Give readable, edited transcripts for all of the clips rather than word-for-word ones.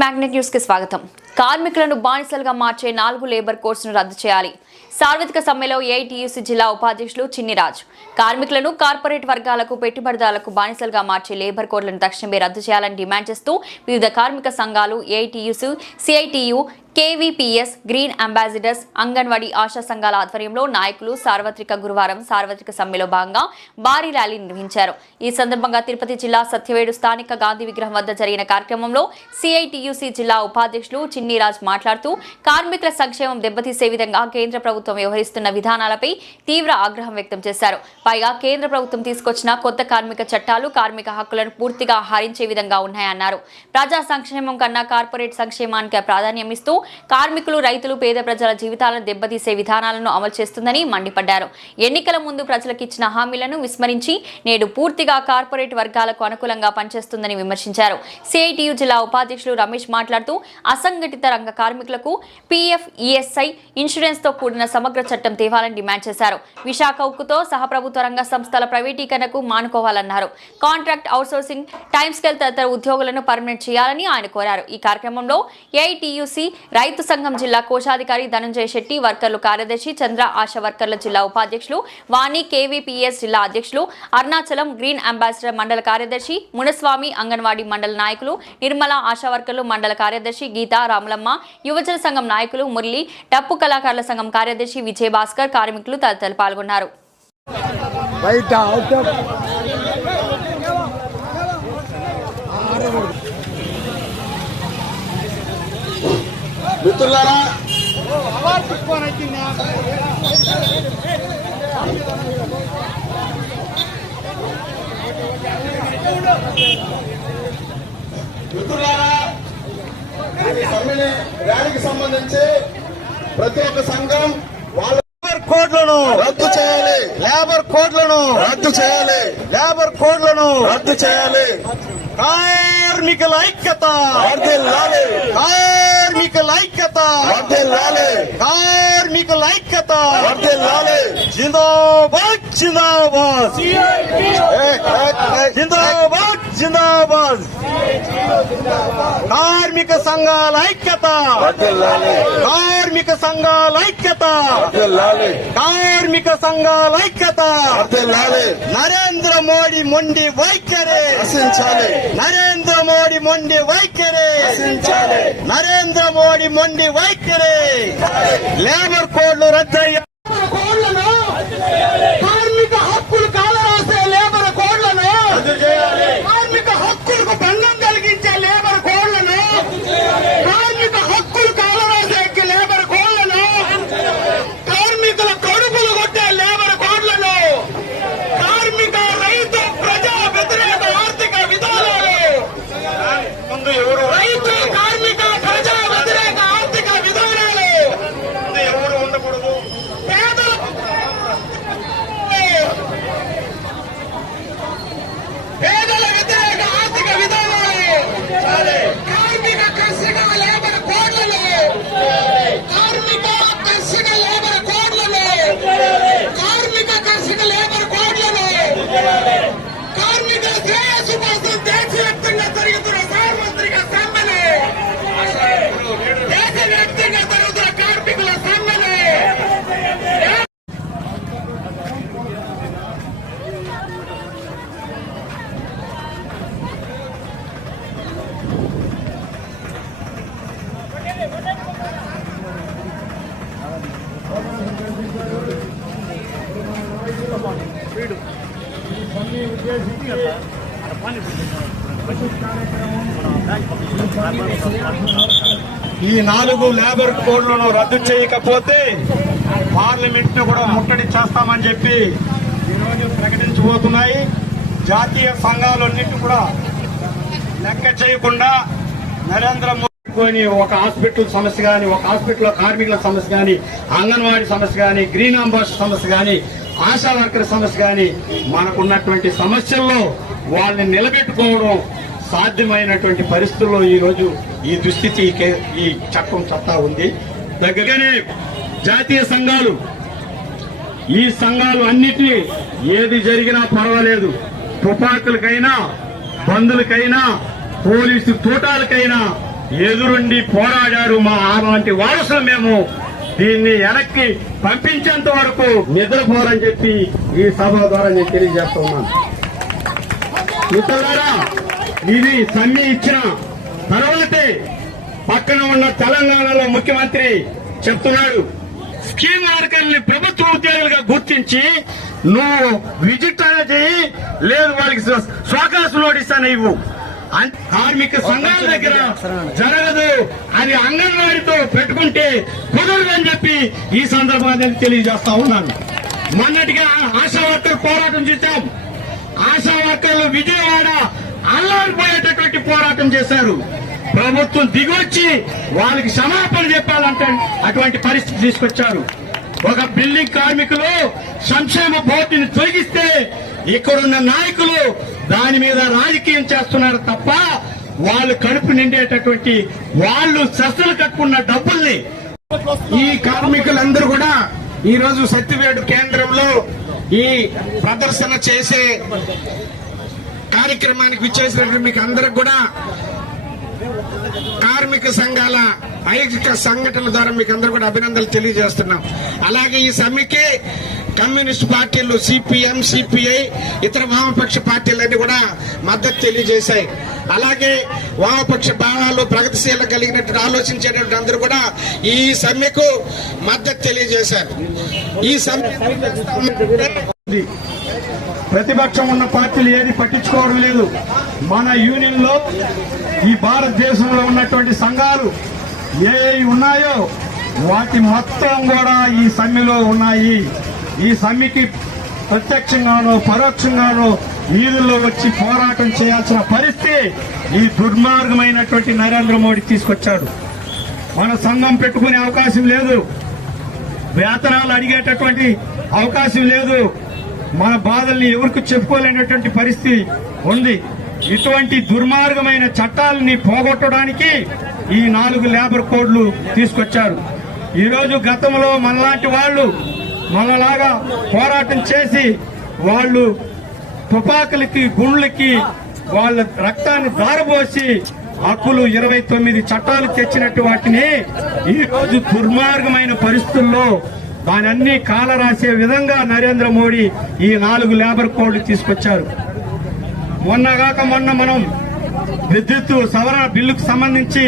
Magnet news కి స్వాగతం. కార్మికులను బానిసలుగా మార్చే 4 లేబర్ కోడ్స్ను రద్దు చేయాలి. సార్వత్రిక సమ్మెలో ఏఐటీయూసీ జిల్లా ఉపాధ్యక్షులు చిన్నిరాజ్ కార్మికులను కార్పొరేట్ వర్గాలకు పెట్టుబడిదారులకు బానిసలుగా మార్చే లేబర్ కోడ్లను తక్షణమే రద్దు చేయాలని డిమాండ్ చేస్తూ వివిధ కార్మిక సంఘాలు AITUC, CITU, KVPS, green ambassadors, anganwadi ASHA సంఘాల ఆధ్వర్యంలో నాయకులు గురువారం సార్వత్రిక సమ్మెలో భాగంగా భారీ ర్యాలీ నిర్వహించారు. ఈ సందర్భంగా తిరుపతి జిల్లా సత్యవేడు స్థానిక గాంధీ విగ్రహం వద్ద జరిగిన కార్యక్రమంలో సిఐటియూసీ జిల్లా ఉపాధ్యక్షులు చిన్నిరాజ్ మాట్లాడుతూ కార్మికుల సంక్షేమం దెబ్బతీసే విధంగా కేంద్ర ప్రభుత్వం వ్యవహరిస్తున్న విధానాలపై తీవ్ర ఆగ్రహం వ్యక్తం చేశారు. పైగా కేంద్ర ప్రభుత్వం తీసుకొచ్చిన కొత్త కార్మిక చట్టాలు కార్మిక హక్కులను పూర్తిగా హరించే విధంగా ఉన్నాయన్నారు. ప్రజా సంక్షేమం కన్నా కార్పొరేట్ సంక్షేమానికి ప్రాధాన్యం ఇస్తూ కార్మికులు, రైతులు, పేద ప్రజల జీవితాలను దెబ్బతీసే విధానాలను అమలు చేస్తుందని మండిపడ్డారు. ఎన్నికల ముందు ప్రజలకు ఇచ్చిన హామీలను విస్మరించి నేడు పూర్తిగా కార్పొరేట్ వర్గాలకు అనుకూలంగా పనిచేస్తుందని విమర్శించారు. సిఐటియు జిల్లా ఉపాధ్యక్షులు రమేష్ మాట్లాడుతూ అసంఘటిత రంగ కార్మికులకు పీఎఫ్, ఈఎస్ఐ ఇన్సూరెన్స్ తో కూడిన సమగ్ర చట్టం తేవాలని డిమాండ్ చేశారు. విశాఖ ఉక్కుతో సహప్రభుత్వ రంగ సంస్థల ప్రైవేటీకరణకు మానుకోవాలన్నారు. కాంట్రాక్ట్ అవుట్సోర్సింగ్, టైమ్ స్కేల్ తదితర ఉద్యోగులను పర్మనెంట్ చేయాలని ఆయన కోరారు. ఈ కార్యక్రమంలో ఏఐటీయూసీ రైతు సంఘం జిల్లా కోశాధికారి ధనంజయ శెట్టి, వర్కర్లు కార్యదర్శి చంద్ర, ఆశా వర్కర్ల జిల్లా ఉపాధ్యక్షులు వాణి, కేవీపీఎస్ జిల్లా అధ్యక్షులు అరుణాచలం, గ్రీన్ అంబాసిడర్ మండల కార్యదర్శి మునస్వామి, అంగన్వాడీ మండల నాయకులు నిర్మల, ఆశా వర్కర్లు మండల కార్యదర్శి గీత, రాములమ్మ, యువజన సంఘం నాయకులు మురళి, డప్పు కళాకారుల సంఘం కార్యదర్శి విజయభాస్కర్, కార్మికులు తదితరులు పాల్గొన్నారు. మిత్రులారా, సమ్మెని ర్యాలీకి సంబంధించి ప్రతి ఒక్క సంఘం వాళ్ళ కోడ్లను రద్దు చేయాలి, లేబర్ కోడ్లను రద్దు చేయాలి, లేబర్ కోడ్లను రద్దు చేయాలి. కార్మికుల ఐక్యత, వర్ధిల్లాలి, కార్మికుల ఐక్యత, వర్ధిల్లాలి, కార్మికుల ఐక్యత, వర్ధిల్లాలి. జిందాబాద్ జిందాబాద్, జిందాబాద్ జిందాబాద్. కార్మిక సంఘాల ఐక్యత, వర్ధిల్లాలి, కార్మిక సంఘాల ఐక్యత, వర్ధిల్లాలి, కార్మిక సంఘాల ఐక్యత. వర్ధిల్లాలి. నరేంద్ర మోడీ మొండి వైఖరి నశించాలి, నరేంద్ర మోడీ మొండి వైఖరి, నశించాలి. నరేంద్ర మోడీ మొండి వైఖరి. లేబర్ కోడ్లు రద్దయ్యాయి. కార్మిక హక్కులు కాలరాసే లేబర్ కోడ్లను, కార్మిక హక్కులకు భంగం కలిగించే లేబర్ కోడ్లను, కార్మిక హక్కులు కాలరాసే లేబర్ కోడ్లను, కార్మికుల కడుపులు కొట్టే లేబర్ కోడ్లను, కార్మిక, రైతు, ప్రజా వ్యతిరేక ఆర్థిక విధానాలు, రైతు, కార్మిక, ప్రజా వ్యతిరేక ఆర్థిక విధానాలు, ఎవరు ఉండకూడదు, పేదల వ్యతిరేక ఆర్థిక విధానాలు, కార్మిక, కర్షక లేబర్ కోడ్లను, కార్మిక, కర్షక లేబర్ కోడ్లను, కార్మిక, కర్షక లేబర్ కోడ్లను, కార్మిక శ్రేయస్సు కోసం దేశవ్యాప్తంగా జరుగుతున్న సార్వత్రిక సమ్మెను, దేశవ్యాప్తంగా జరుగుతున్న కార్మికుల సమ్మెను ఈ 4 లేబర్ కోడ్లను రద్దు చేయకపోతే పార్లమెంట్ ను కూడా ముట్టడి చేస్తామని చెప్పి ఈరోజు ప్రకటించబోతున్నాయి. జాతీయ సంఘాలన్నింటినీ కూడా లెక్క చేయకుండా నరేంద్ర మోదీ ఒక హాస్పిటల్ సమస్య కానీ, ఒక హాస్పిటల్లో కార్మికుల సమస్య కానీ, అంగన్వాడీ సమస్య కానీ, గ్రీన్ అంబాసిడర్ సమస్య కానీ, ఆశా వర్కర్ సమస్య కానీ, మనకున్నటువంటి సమస్యల్లో వాళ్ళని నిలబెట్టుకోవడం సాధ్యమైనటువంటి పరిస్థితుల్లో ఈ రోజు ఈ దుస్థితి ఈ చట్టం చట్టా ఉంది. దగ్గరగానే జాతీయ సంఘాలు, ఈ సంఘాలు అన్నిటినీ ఏది జరిగినా పర్వాలేదు, తుపాకులకైనా, బంధులకైనా, పోలీసు తోటాలకైనా ఎదురుండి పోరాడారు మా అలాంటి వారసులు మేము దీన్ని వెనక్కి పంపించేంత వరకు నిద్రపోరని చెప్పి ఈ సభ ద్వారా నేను తెలియజేస్తున్నాను. మిత్రులారా, ఇది సమ్మె ఇచ్చిన తర్వాతే పక్కన ఉన్న తెలంగాణలో ముఖ్యమంత్రి చెప్తున్నాడు, స్కీమ్ వర్కర్ని ప్రభుత్వ ఉద్యోగులుగా గుర్తించి నువ్వు విజిట్ అనేది లేదు, వాళ్ళకి స్వాకాశం నోటీస్ అని ఇవ్వు. కార్మిక సంఘాల దగ్గర జరగదు, అది అంగన్వాడితో పెట్టుకుంటే కుదరదు అని చెప్పి ఈ సందర్భాన్ని తెలియజేస్తా ఉన్నాను. మొన్నటిగా ఆశా వర్కర్లు పోరాటం చూశాం. ఆశా వర్కర్లు విజయవాడ అల్లాడిపోయేటటువంటి పోరాటం చేశారు. ప్రభుత్వం దిగొచ్చి వాళ్ళకి క్షమాపణ చెప్పాలంటే అటువంటి పరిస్థితి తీసుకొచ్చారు. ఒక బిల్డింగ్ కార్మికులు సంక్షేమ బోర్డుని తొలగిస్తే ఇక్కడున్న నాయకులు దాని మీద రాజకీయం చేస్తున్నారు తప్ప వాళ్ళు కడుపు నిండేటటువంటి వాళ్ళు సెస్సులు కట్టుకున్న డబ్బుల్ని ఈ కార్మికులందరూ కూడా ఈ రోజు సత్యవేడు కేంద్రంలో ఈ ప్రదర్శన చేసే కార్యక్రమానికి విచ్చేసినటువంటి మీకు అందరికి కూడా కార్మిక సంఘాల ఐక్య సంఘటన ద్వారా మీకు అందరూ కూడా అభినందనలు తెలియజేస్తున్నాం. అలాగే ఈ సమ్మెకి కమ్యూనిస్ట్ పార్టీలు సిపిఎం, సిపిఐ, ఇతర వామపక్ష పార్టీలన్నీ కూడా మద్దతు తెలియజేశాయి. అలాగే వామపక్ష భావాలు ప్రగతిశీల కలిగినట్టు ఆలోచించేటువంటి అందరూ కూడా ఈ సమ్మెకు మద్దతు తెలియజేశారు. ఈ సమ్మె ప్రతిపక్షం ఉన్న పార్టీలు ఏది పట్టించుకోవడం లేదు. మన యూనియన్ లో ఈ భారతదేశంలో ఉన్నటువంటి సంఘాలు ఏ ఉన్నాయో వాటి మొత్తం కూడా ఈ సమ్మెలో ఉన్నాయి. ఈ సమ్మెకి ప్రత్యక్షంగానో పరోక్షంగానో వీధుల్లో వచ్చి పోరాటం చేయాల్సిన పరిస్థితి ఈ దుర్మార్గమైనటువంటి నరేంద్ర మోడీ తీసుకొచ్చాడు. మన సంఘం పెట్టుకునే అవకాశం లేదు, వేతనాలు అడిగేటటువంటి అవకాశం లేదు, మన బాధల్ని ఎవరికి చెప్పుకోలేనటువంటి పరిస్థితి ఉంది. ఇటువంటి దుర్మార్గమైన చట్టాలని పోగొట్టడానికి ఈ 4 లేబర్ కోడ్లు తీసుకొచ్చారు. ఈరోజు గతంలో మనలాంటి వాళ్ళు మనలాగా పోరాటం చేసి వాళ్ళు తుపాకులకి గుండ్లకి వాళ్ళ రక్తాన్ని దారబోసి హక్కులు 29 చట్టాలు తెచ్చినట్టు వాటిని ఈ రోజు దుర్మార్గమైన పరిస్థితుల్లో దాని అన్ని కాల రాసే విధంగా నరేంద్ర మోడీ ఈ 4 లేబర్ కోడ్లు తీసుకొచ్చారు. మొన్న మనం విద్యుత్ సవరణ బిల్లుకు సంబంధించి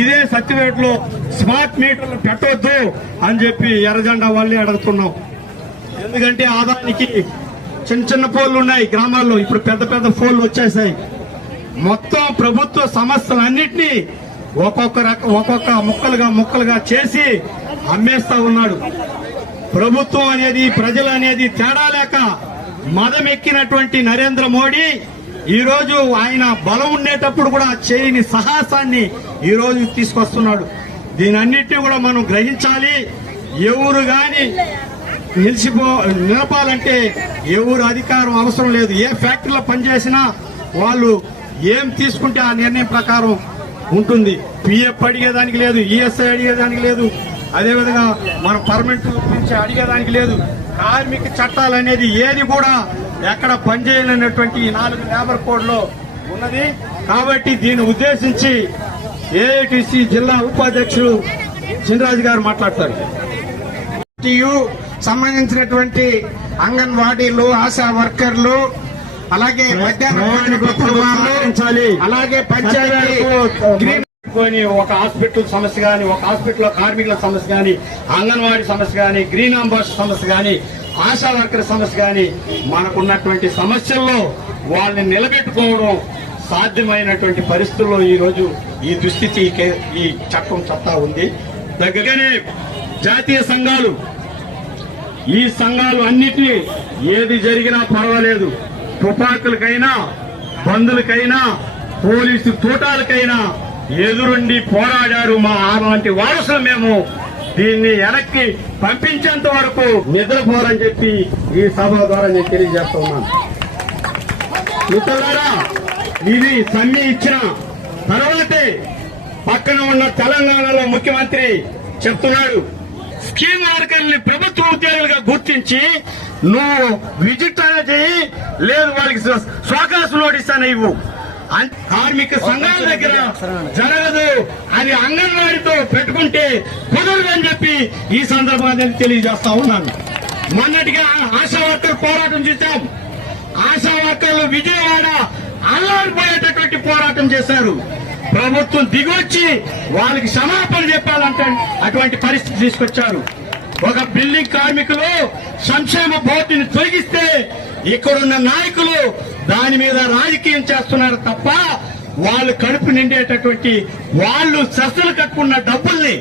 ఇదే సత్యవేటలో స్మార్ట్ మీటర్లు పెట్టొద్దు అని చెప్పి ఎర్రజెండా వాళ్ళే అడుగుతున్నాం. ఎందుకంటే ఆదాయానికి చిన్న పోల్లు ఉన్నాయి గ్రామాల్లో, ఇప్పుడు పెద్ద పోల్లు వచ్చేసాయి. మొత్తం ప్రభుత్వ సంస్థలన్నింటినీ ఒక్కొక్క ముక్కలుగా చేసి అమ్మేస్తా ఉన్నాడు. ప్రభుత్వం అనేది ప్రజలు అనేది తేడా లేక మదమెక్కినటువంటి నరేంద్ర మోడీ ఈ రోజు ఆయన బలం ఉండేటప్పుడు కూడా చేయని సాహసాన్ని ఈ రోజు తీసుకొస్తున్నాడు. దీనన్నిటినీ కూడా మనం గ్రహించాలి. ఎవరు గాని నిలపాలంటే ఎవరు అధికారం అవసరం లేదు. ఏ ఫ్యాక్టరీలో పనిచేసినా వాళ్ళు ఏం తీసుకుంటే ఆ నిర్ణయం ప్రకారం ఉంటుంది. పిఎఫ్ అడిగేదానికి లేదు, ఈఎస్ఐ అడిగేదానికి లేదు, అదేవిధంగా మన పర్మనెంట్ నుంచి అడిగేదానికి లేదు. కార్మిక చట్టాలు అనేది ఏది కూడా ఎక్కడ పనిచేయాలనేటువంటి 4 లేబర్ కోడ్ లో ఉన్నది. కాబట్టి దీన్ని ఉద్దేశించి ఏఐటిసి జిల్లా ఉపాధ్యక్షులు చినరాజు గారు మాట్లాడతారు. సంబంధించినటువంటి అంగన్వాడీలు, ఆశా వర్కర్లు, అలాగే అలాగే పంచాయతీ ఒక హాస్పిటల్ సమస్య గాని, ఒక హాస్పిటల్ కార్మికుల సమస్య గాని, అంగన్వాడీ సమస్య గాని, గ్రీన్ అంబాసిడర్ సమస్య గాని, ఆశా వర్కర్ సమస్య గాని, మనకున్నటువంటి సమస్యల్లో వాళ్ళని నిలబెట్టుకోవడం సాధ్యమైనటువంటి పరిస్థితుల్లో ఈ రోజు ఈ దుస్థితి ఈ చట్టం చట్టా ఉంది. దగ్గరగానే జాతీయ సంఘాలు, ఈ సంఘాలు అన్నిటినీ ఏది జరిగినా పర్వాలేదు, తుపాకులకైనా బంధులకైనా పోలీసు తూటాలకైనా ఎదురుండి పోరాడారు మా అలాంటి వారసులు మేము దీన్ని వెనక్కి పంపించేంత వరకు నిద్రపోరని చెప్పి ఈ సభ ద్వారా నేను తెలియజేస్తున్నాను. మిత్రులారా, ఇది సమ్మె ఇచ్చిన తర్వాతే పక్కన ఉన్న తెలంగాణలో ముఖ్యమంత్రి చెప్తున్నాడు, స్కీమ్ వర్కర్ని ప్రభుత్వ ఉద్యోగులుగా గుర్తించి నువ్వు విజిట్ అనేది లేదు, వాళ్ళకి స్వాకాశం నోటీస్ అని ఇవ్వు. కార్మిక సంఘాల దగ్గర జరగదు, అది అంగన్వాడితో పెట్టుకుంటే కుదరదని చెప్పి ఈ సందర్భాన్ని తెలియజేస్తా ఉన్నాను. మొన్నటిగా ఆశా వర్కర్ పోరాటం చూసాం. ఆశా వర్కర్లు విజయవాడ అల్లాడిపోయేటటువంటి పోరాటం చేశారు. ప్రభుత్వం దిగొచ్చి వాళ్ళకి క్షమాపణ చెప్పాలంటే అటువంటి పరిస్థితి తీసుకొచ్చారు. ఒక బిల్డింగ్ కార్మికులు సంక్షేమ బోర్డుని తొలగిస్తే ఇక్కడున్న నాయకులు దాని మీద రాజకీయం చేస్తున్నారు తప్ప వాళ్ళు కడుపు నిండేటటువంటి వాళ్ళు సస్సులు కట్టుకున్న డబ్బుల్ని